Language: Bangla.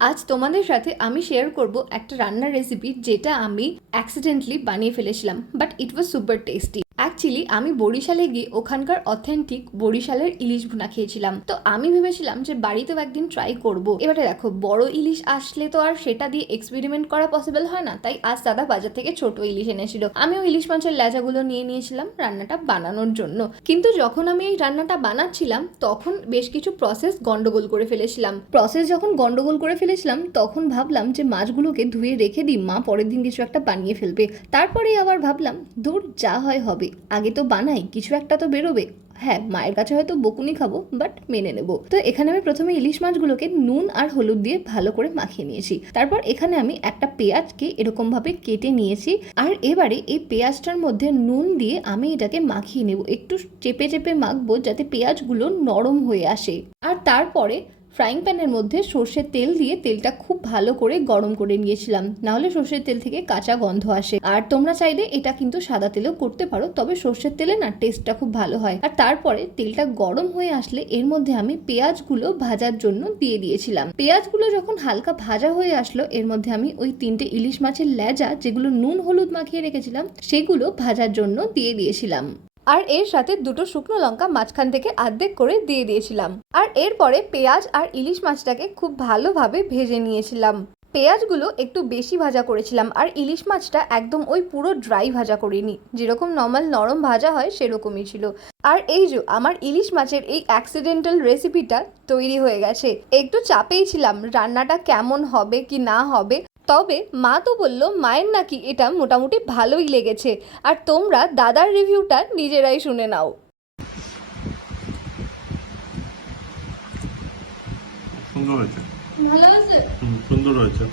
আজ তোমাদের সাথে আমি শেয়ার করব একটা রান্নার রেসিপি যেটা আমি অ্যাক্সিডেন্টলি বানিয়ে ফেলেছিলাম but it was super tasty actually আমি বরিশালে গিয়ে ওখানকার অথেন্টিক বরিশালের ইলিশ ভুনা খেয়েছিলাম। তো আমি ভেবেছিলাম যে বাড়িতেও একদিন ট্রাই করব। এবারে দেখো, বড় ইলিশ আসলে তো আর সেটা দিয়ে এক্সপেরিমেন্ট করা পসিবল হয় না। তাই আজ দাদা বাজার থেকে ছোট ইলিশ এনেছিল। আমিও ইলিশ মাছের লেজাগুলো নিয়ে নিয়েছিলাম রান্নাটা বানানোর জন্য। কিন্তু যখন আমি এই রান্নাটা বানাচ্ছিলাম, তখন বেশ কিছু প্রসেস গন্ডগোল করে ফেলেছিলাম। প্রসেস যখন গন্ডগোল করে ফেলেছিলাম, তখন ভাবলাম যে মাছগুলোকে ধুয়ে রেখে দিই। মা পরের দিন কিছু একটা বানিয়ে ফেলবে। তারপরেই আবার ভাবলাম দূর যা হয় হবে। আগে তো বানাই, কিছু একটা তো বেরোবে। হ্যাঁ মায়ের কাছে হয়তো বকুনি খাব বাট মেনে নেব। তো এখানে আমি প্রথমে ইলিশ মাছগুলোকে নুন আর হলুদ দিয়ে ভালো করে মাখিয়ে নিয়েছি। তারপর এখানে আমি একটা পেঁয়াজকে এরকম ভাবে কেটে নিয়েছি। আর এবারে এই পেঁয়াজটার মধ্যে নুন দিয়ে আমি এটাকে মাখিয়ে নেব। একটু চেপে চেপে মাখবো যাতে পেঁয়াজগুলো নরম হয়ে আসে। আর তারপরে ফ্রাইং প্যানের মধ্যে সর্ষের তেল দিয়ে তেলটা খুব ভালো করে গরম করে নিয়েছিলাম। নাহলে সর্ষের তেল থেকে কাঁচা গন্ধ আসে। আর তোমরা চাইলে এটা কিন্তু সাদা তেলেও করতে পারো, তবে সর্ষের তেলে না টেস্টটা খুব ভালো হয়। আর তারপরে তেলটা গরম হয়ে আসলে এর মধ্যে আমি পেঁয়াজগুলো ভাজার জন্য দিয়ে দিয়েছিলাম। পেঁয়াজগুলো যখন হালকা ভাজা হয়ে আসলো, এর মধ্যে আমি ওই তিনটে ইলিশ মাছের লেজা, যেগুলো নুন হলুদ মাখিয়ে রেখেছিলাম, সেগুলো ভাজার জন্য দিয়ে দিয়েছিলাম। আর এর সাথে দুটো শুকনো লঙ্কা মাঝখান থেকে আর্ধেক করে দিয়ে দিয়েছিলাম। আর এরপরে পেঁয়াজ আর ইলিশ মাছটাকে খুব ভালোভাবে ভেজে নিয়েছিলাম। পেঁয়াজগুলো একটু বেশি ভাজা করেছিলাম আর ইলিশ মাছটা একদম ওই পুরো ড্রাই ভাজা করিনি। যেরকম নর্মাল নরম ভাজা হয় সেরকমই ছিল। আর এই যে আমার ইলিশ মাছের এই অ্যাক্সিডেন্টাল রেসিপিটা তৈরি হয়ে গেছে। একটু চাপেই ছিলাম রান্নাটা কেমন হবে কি না হবে। তবে মা তো বলল মায়ের নাকি এটা মোটামুটি ভালোই লেগেছে। আর তোমরা দাদার রিভিউটা নিজেরাই শুনে নাও। সুন্দর হয়েছে। ভালো আছে সুন্দর হয়েছে।